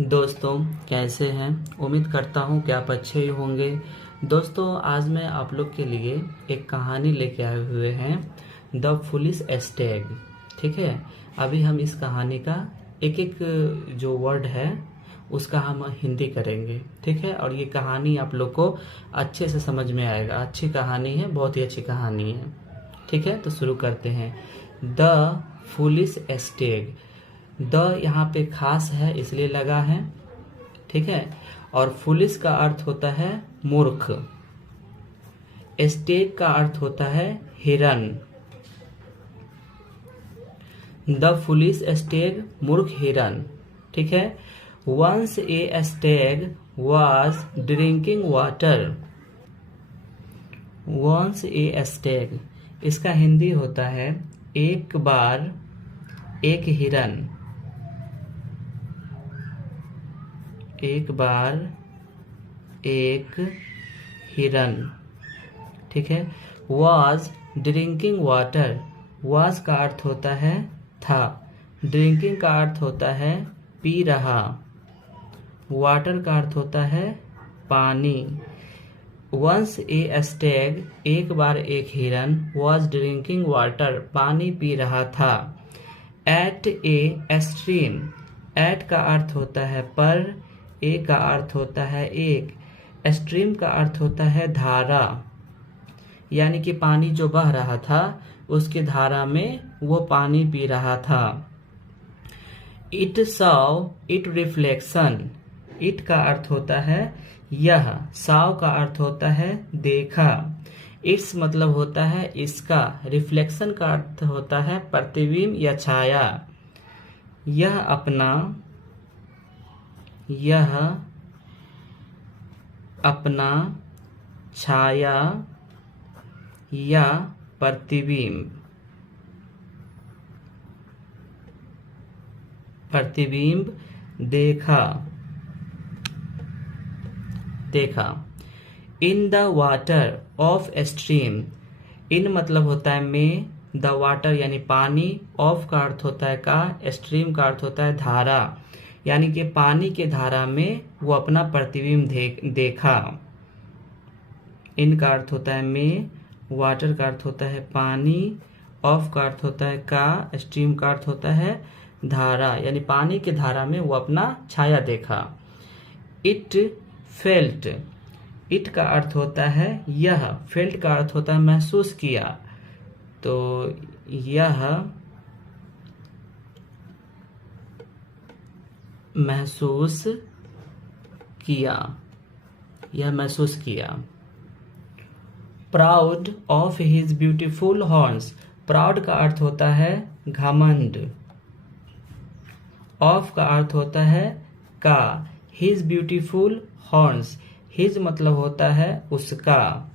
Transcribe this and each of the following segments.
दोस्तों, कैसे हैं। उम्मीद करता हूं कि आप अच्छे ही होंगे। दोस्तों, आज मैं आप लोग के लिए एक कहानी लेके आए हुए हैं, द फुलिश स्टैग। ठीक है, अभी हम इस कहानी का एक एक जो वर्ड है उसका हम हिंदी करेंगे। ठीक है, और ये कहानी आप लोग को अच्छे से समझ में आएगा। अच्छी कहानी है, बहुत ही अच्छी कहानी है। ठीक है, तो शुरू करते हैं। The foolish Stag. द यहाँ पे खास है इसलिए लगा है। ठीक है, और फुलिश का अर्थ होता है मूर्ख। स्टेग का अर्थ होता है हिरन। द फुलिश स्टेग, मूर्ख हिरन। ठीक है, once a stag was drinking water. Once a stag, इसका हिंदी होता है एक बार एक हिरन। एक बार एक हिरन। ठीक है, वॉज ड्रिंकिंग वाटर। वॉज का अर्थ होता है था। ड्रिंकिंग का अर्थ होता है पी रहा। वाटर का अर्थ होता है पानी। वंस ए स्टैग, एक बार एक हिरन, वॉज ड्रिंकिंग वाटर, पानी पी रहा था। एट ए स्ट्रीम, एट का अर्थ होता है पर, ए का अर्थ होता है एक, स्ट्रीम का अर्थ होता है धारा, यानी कि पानी जो बह रहा था उसकी धारा में वो पानी पी रहा था। It saw it reflection, it का अर्थ होता है यह, साव का अर्थ होता है देखा। इट्स मतलब होता है इसका, रिफ्लेक्शन का अर्थ होता है प्रतिबिंब या छाया। यह अपना छाया या प्रतिबिंब देखा। In the water of stream, in मतलब होता है में, द वाटर यानी पानी, ऑफ का अर्थ होता है का, स्ट्रीम का अर्थ होता है धारा, यानी कि पानी के धारा में वो अपना प्रतिबिंब देखा। इन का अर्थ होता है में, वाटर का अर्थ होता है पानी, ऑफ का अर्थ होता है का, स्ट्रीम का अर्थ होता है धारा, यानी पानी के धारा में वो अपना छाया देखा। इट फेल्ट, इट का अर्थ होता है यह, फेल्ट का अर्थ होता है महसूस किया, तो यह महसूस किया। Proud of his beautiful horns, proud का अर्थ होता है घमंड, ऑफ का अर्थ होता है का, हिज ब्यूटीफुल हॉर्न्स, हिज मतलब होता है उसका,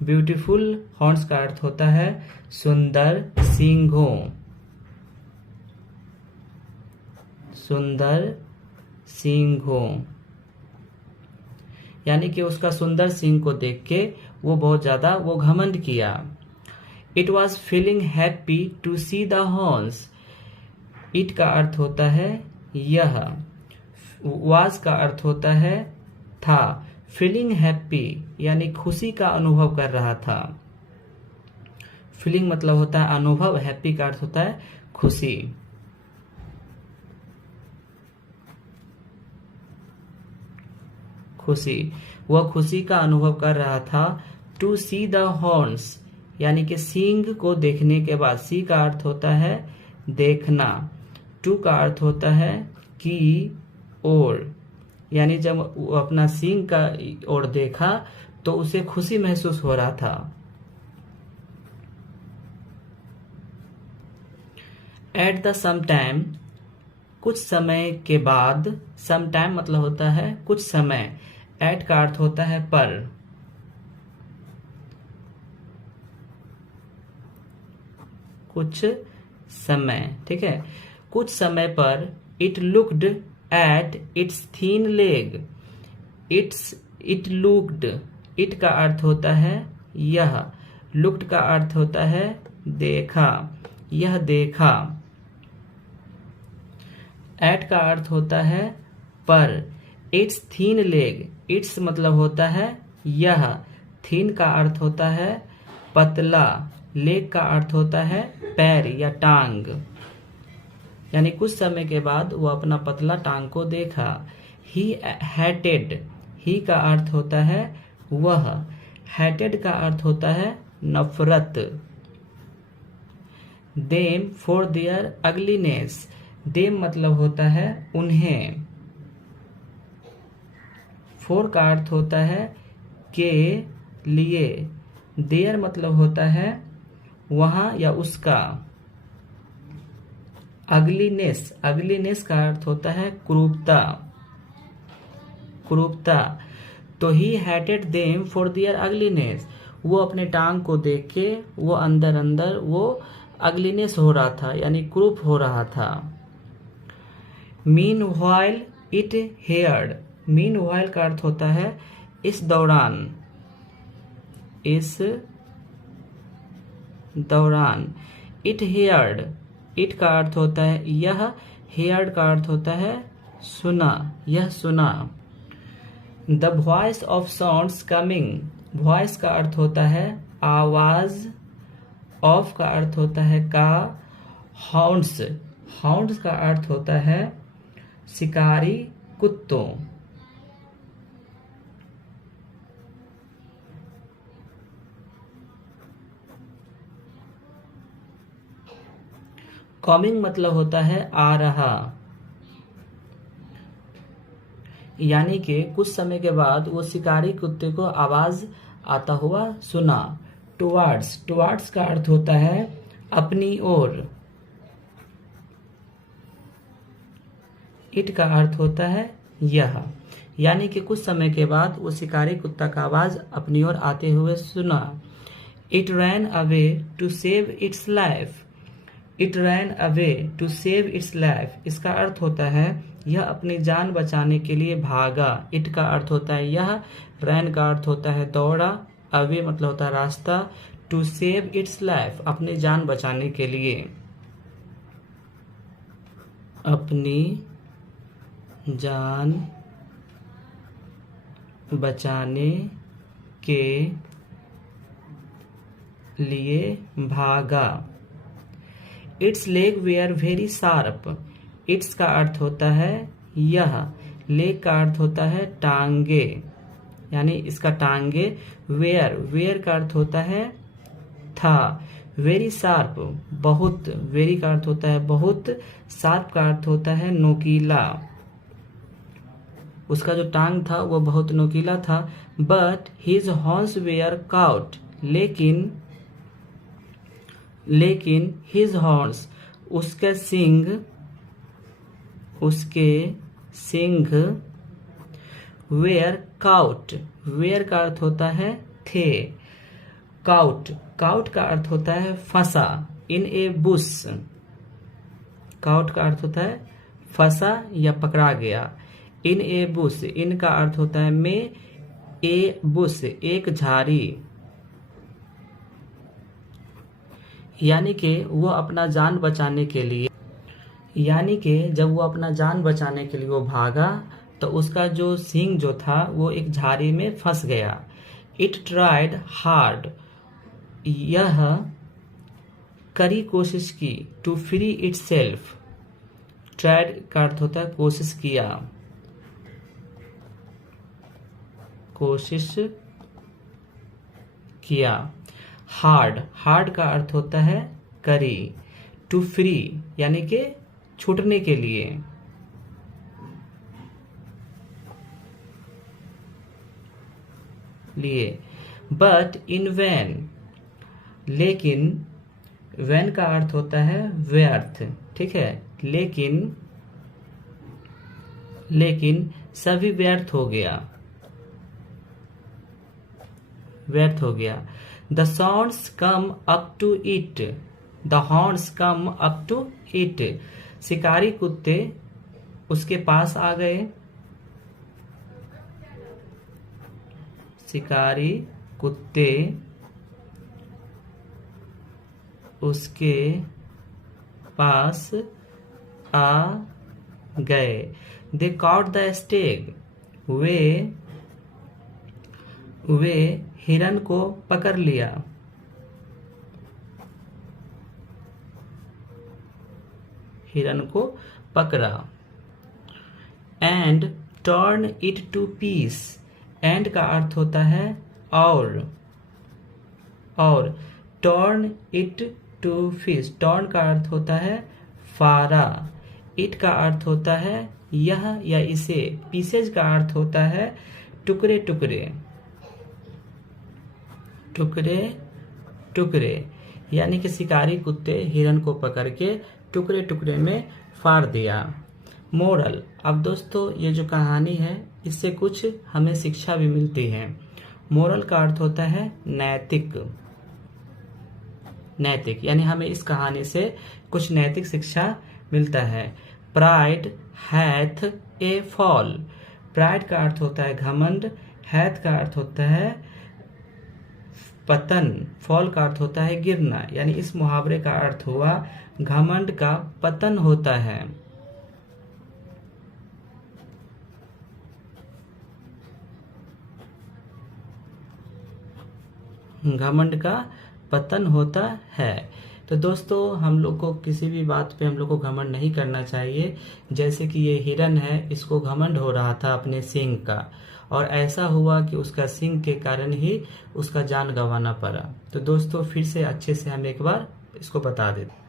ब्यूटीफुल हॉर्न्स का अर्थ होता है सुंदर सींगों। सुंदर सींगों, यानी कि उसका सुंदर सींग को देख के वो बहुत ज्यादा वो घमंड किया। It was feeling happy to see the horns, it का अर्थ होता है यह, वाज का अर्थ होता है था, फीलिंग हैप्पी यानी खुशी का अनुभव कर रहा था। फीलिंग मतलब होता है अनुभव, हैप्पी का अर्थ होता है खुशी। वह खुशी का अनुभव कर रहा था। टू सी द हॉर्न्स, यानी कि सींग को देखने के बाद, सी का अर्थ होता है देखना, टू का अर्थ होता है की ओर, यानी जब वो अपना सींग का ओर देखा तो उसे खुशी महसूस हो रहा था। एट द सम टाइम, कुछ समय के बाद, सम टाइम मतलब होता है कुछ समय, एट का अर्थ होता है पर, कुछ समय। ठीक है, कुछ समय पर, it looked at its thin leg, it looked, it का अर्थ होता है यह, लुक्ड का अर्थ होता है देखा, यह देखा। एट का अर्थ होता है पर। इट्स थीन लेग, इट्स मतलब होता है यह, थीन का अर्थ होता है पतला, लेग का अर्थ होता है पैर या टांग। यानी कुछ समय के बाद वो अपना पतला टांग को देखा। ही हैटेड, ही का अर्थ होता है वह, हैटेड का अर्थ होता है नफरत। Them for their ugliness, them मतलब होता है उन्हें, फॉर का अर्थ होता है के लिए, देयर मतलब होता है वहां या उसका। अगलीनेस, अगलीनेस का अर्थ होता है क्रूरता, क्रूरता। तो he hated them for their ugliness, वो अपने टांग को देख के वो अंदर अंदर वो अगलीनेस हो रहा था, यानी क्रूप हो रहा था। Mean while it heard, mean while का अर्थ होता है इस दौरान, इस दौरान। इट हेयर्ड, इट का अर्थ होता है यह, हेयर्ड का अर्थ होता है सुना, यह सुना। The voice of sounds coming, voice का अर्थ होता है आवाज, ऑफ का अर्थ होता है का, हाउंड्स, हाउंड्स का अर्थ होता है शिकारी कुत्तों। कमिंग मतलब होता है आ रहा, यानी कि कुछ समय के बाद वो शिकारी कुत्ते को आवाज आता हुआ सुना। टुवार्ड्स, टुवार्ड्स का अर्थ होता है अपनी ओर। इट का अर्थ होता है यह, यानी कि कुछ समय के बाद वो शिकारी कुत्ता का आवाज अपनी ओर आते हुए सुना। It ran away to save its life, it ran away to save its life, इसका अर्थ होता है यह अपनी जान बचाने के लिए भागा। इट का अर्थ होता है यह, रैन का अर्थ होता है दौड़ा, अवे मतलब होता है रास्ता, टू सेव इट्स लाइफ अपनी जान बचाने के लिए, अपनी जान बचाने के लिए भागा। Its leg were very sharp, its का अर्थ होता है यह, लेग का अर्थ होता है टांगे, यानी इसका टांगे। वेयर, वेयर का अर्थ होता है था, वेरी शार्प बहुत, वेरी का अर्थ होता है बहुत, शार्प का अर्थ होता है नोकीला, उसका जो टांग था वो बहुत नोकीला था। But his horns were caught, लेकिन हिज हॉर्न्स उसके सिंग, उसके सिंह, वेयर काउट, वेयर का अर्थ होता है थे, काउट, काउट का अर्थ होता है फंसा, इन ए बुश, काउट का अर्थ होता है फंसा या पकड़ा गया। इन ए बुश, इन का अर्थ होता है में, ए बुश एक झाड़ी, यानी कि वो अपना जान बचाने के लिए, यानी कि जब वो अपना जान बचाने के लिए वो भागा तो उसका जो सींग जो था वो एक झाड़ी में फंस गया। इट ट्राइड हार्ड, यह कड़ी कोशिश की, टू फ्री इटसेल्फ, ट्राइड का अर्थ होता है कोशिश किया, कोशिश किया। हार्ड, हार्ड का अर्थ होता है करी, टू फ्री यानी कि छूटने के लिए। बट इन वैन, लेकिन, वैन का अर्थ होता है व्यर्थ, ठीक है, लेकिन सभी व्यर्थ हो गया, व्यर्थ हो गया। The sounds come up to it, the horns come up to it, शिकारी कुत्ते उसके पास आ गए, शिकारी कुत्ते उसके पास आ गए। दे कॉट द स्टेग, वे हिरन को पकड़ लिया। हिरन को पकड़ा। And turn it to piece, and का अर्थ होता है और turn it to fish, turn का अर्थ होता है फारा, इट का अर्थ होता है यह या इसे, पीसेज का अर्थ होता है टुकड़े टुकड़े, टुकड़े टुकड़े, यानी कि शिकारी कुत्ते हिरन को पकड़ के टुकड़े टुकड़े में फाड़ दिया। मोरल, अब दोस्तों ये जो कहानी है इससे कुछ हमें शिक्षा भी मिलती है। मोरल का अर्थ होता है नैतिक, नैतिक, यानी हमें इस कहानी से कुछ नैतिक शिक्षा मिलता है। प्राइड हैथ ए फॉल, प्राइड का अर्थ होता है घमंड, हैथ का अर्थ होता है पतन, फॉल का अर्थ होता है गिरना, यानी इस मुहावरे का अर्थ हुआ घमंड का पतन होता है। घमंड का पतन होता है। तो दोस्तों हम लोग को किसी भी बात पे हम लोग को घमंड नहीं करना चाहिए। जैसे कि ये हिरन है, इसको घमंड हो रहा था अपने सींग का, और ऐसा हुआ कि उसका सींग के कारण ही उसका जान गंवाना पड़ा। तो दोस्तों फिर से अच्छे से हम एक बार इसको बता देते।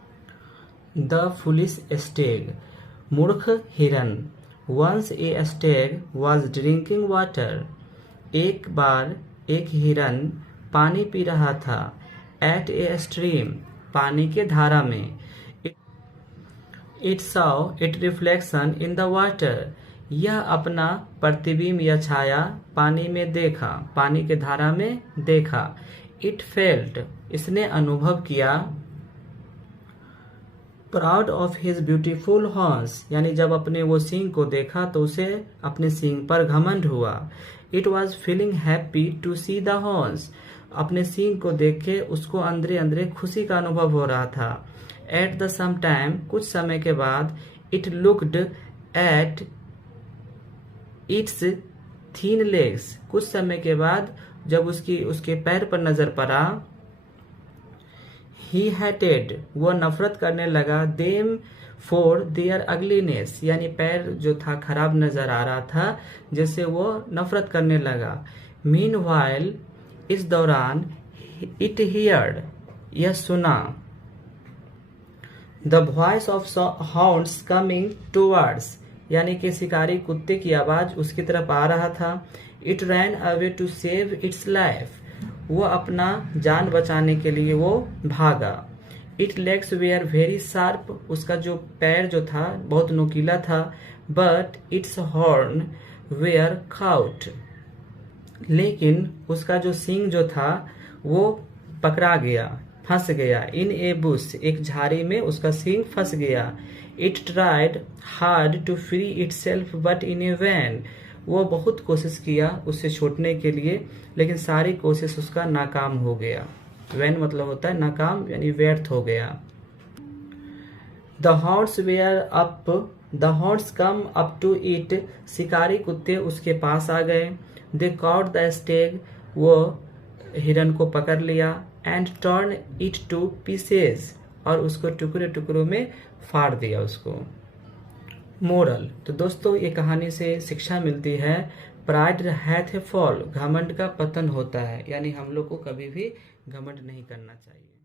द फुलिश स्टेग, मूर्ख हिरन। Once a stag was drinking water, एक बार एक हिरन पानी पी रहा था। एट ए स्ट्रीम, पानी के धारा में। It saw it reflection in the water, यह अपना प्रतिबिंब या छाया पानी में देखा, पानी के धारा में देखा। इट फेल्ट, इसने अनुभव किया। Proud of his beautiful horse, यानी जब अपने वो सींग को देखा तो उसे अपने सींग पर घमंड हुआ। It was feeling happy to see the horse, अपने सींग को देख के उसको अंदरे अंदरे खुशी का अनुभव हो रहा था। एट द सम टाइम, कुछ समय के बाद, it looked at its thin legs, कुछ समय के बाद जब उसके पैर पर नजर पड़ा। ही हेटेड, वो नफरत करने लगा। देम फॉर देयर अगलीनेस, यानी पैर जो था खराब नजर आ रहा था, जैसे वो नफरत करने लगा। मीन वाइल, इस दौरान, इट हियर्ड, यह सुना। The voice of hounds coming towards, यानी कि शिकारी कुत्ते की आवाज उसकी तरफ आ रहा था। It ran away to save its life, वो अपना जान बचाने के लिए वो भागा। It legs were very sharp, उसका जो पैर जो था बहुत नुकीला था। But its horn were caught, लेकिन उसका जो सींग जो था वो पकड़ा गया, फंस गया। इन ए बुश, एक झाड़ी में उसका सींग फंस गया। It tried hard to free itself but in a vain, वो बहुत कोशिश किया उससे छूटने के लिए, लेकिन सारी कोशिश उसका नाकाम हो गया। वैन मतलब होता है नाकाम, यानी व्यर्थ हो गया। The horse were up, the horse come up to it, शिकारी कुत्ते उसके पास आ गए। दे कॉट द स्टेग, वो हिरन को पकड़ लिया। And turn it two pieces, और उसको टुकड़े टुकड़ों में फाड़ दिया उसको। मोरल, तो दोस्तों ये कहानी से शिक्षा मिलती है, प्राइड हैथ ए फॉल, घमंड का पतन होता है, यानी हम लोग को कभी भी घमंड नहीं करना चाहिए।